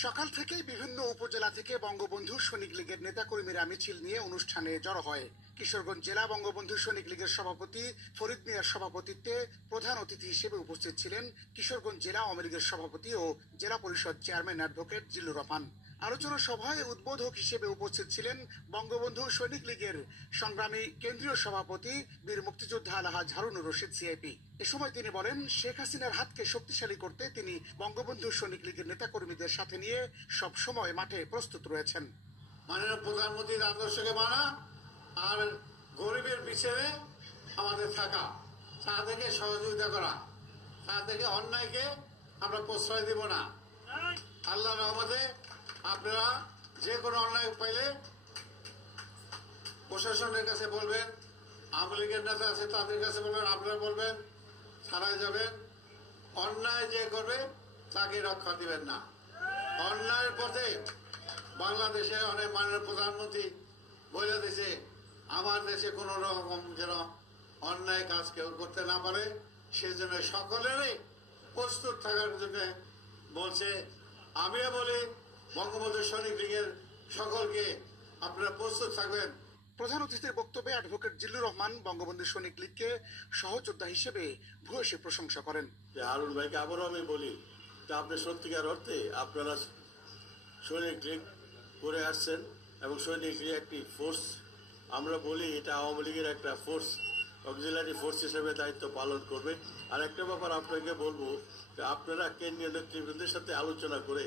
সকাল থেকেই বিভিন্ন উপজেলা থেকে বঙ্গবন্ধু সৈনিক লীগের নেতাকর্মীরা মিছিল নিয়ে অনুষ্ঠানে জড়ো হয়। কিশোরগঞ্জ জেলা বঙ্গবন্ধু সৈনিক লীগের সভাপতি ফরিদ মিয়ার সভাপতিত্বে প্রধান অতিথি হিসেবে উপস্থিত ছিলেন কিশোরগঞ্জ জেলা আওয়ামী লীগের সভাপতি ও জেলা পরিষদ চেয়ারম্যান অ্যাডভোকেট জিল্লুর রহমান। আলোচনা সভায় উদ্বোধক হিসেবে উপস্থিত ছিলেন বঙ্গবন্ধু সৈনিক লীগের সংগ্রামী কেন্দ্রীয় সভাপতি বীর মুক্তিযোদ্ধা আলহাজ হারুনুর রশিদ সিআইপি। এ সময় তিনি বলেন, শেখ হাসিনার হাতকে শক্তিশালী করতে তিনি বঙ্গবন্ধু সৈনিক লীগের নেতাকর্মীদের সাথে নিয়ে সব সময় মাঠে প্রস্তুত রয়েছেন। মাননীয় প্রধানমন্ত্রীর আদর্শকে মানা আর গরিবের পিছনে আমাদের থাকা, তাদেরকে সহযোগিতা করা, তাদেরকে অন্যায়কে আমরা প্রশ্রয় দেব না। আল্লাহ রহমতে আপনারা যে কোনো অন্যায় পাইলে প্রশাসনের কাছে বলবেন, আওয়ামী লীগের নেতা আছে তাদের কাছে বলবেন, আপনারা বলবেন, ছাড়াই যাবেন। অন্যায় যে করবে তাকে রক্ষা দিবেন না। অন্যায়ের পথে বাংলাদেশে অনেক মাননীয় প্রধানমন্ত্রী বলে দিয়েছে, আমার দেশে কোন রকম যেন অন্যায় কাজ কেউ করতে না পারে, সেজন্য সকলেরই প্রস্তুত থাকার জন্য বলছে। আমিও বলি বঙ্গবন্ধু সৈনিক লীগের সকলকে আপনারা প্রস্তুত থাকবেন। প্রধান অতিথির বক্তব্যে অ্যাডভোকেট জিল্লুর রহমান বঙ্গবন্ধু সৈনিক লীগকে সহযোদ্ধা হিসেবে ভূয়সী প্রশংসা করেন। হারুন ভাইকে আবারও আমি বলি, আপনি সত্যিকার অর্থে আপনারা সৈনিক লীগ করে আসছেন এবং সৈনিক লীগ একটি ফোর্স, আমরা বলি এটা আওয়ামী লীগের একটা ফোর্স, অক্সিলারি ফোর্স হিসেবে দায়িত্ব পালন করবে। আর একটা ব্যাপার আপনাকে বলবো, আপনারা কেন্দ্রীয় নেতৃবৃন্দের সাথে আলোচনা করে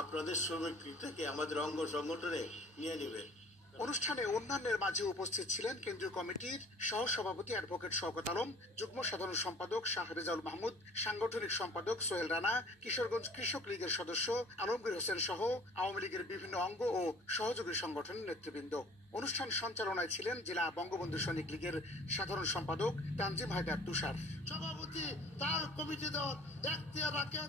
আপনাদের শ্রমিক লীগটাকে আমাদের অঙ্গ সংগঠনে নিয়ে নেবে। অনুষ্ঠানে অন্যান্যের মাঝে উপস্থিত ছিলেন কেন্দ্রীয় কমিটির সহসভাপতি অ্যাডভোকেট শওকত আলম, যুগ্ম সাধারণ সম্পাদক শাহ রেজাউল মাহমুদ, সাংগঠনিক সম্পাদক সোহেল রানা, কিশোরগঞ্জ কৃষক লীগের সদস্য আলমগীর হোসেন সহ আওয়ামী লীগের বিভিন্ন অঙ্গ ও সহযোগী সংগঠনের নেতৃবৃন্দ। অনুষ্ঠান সঞ্চালনায় ছিলেন জেলা বঙ্গবন্ধু সৈনিক লীগের সাধারণ সম্পাদক তানজিম হায়দার তুষার। সভাপতি তার কমিটি দেওয়ার এখতিয়ার রাখেন।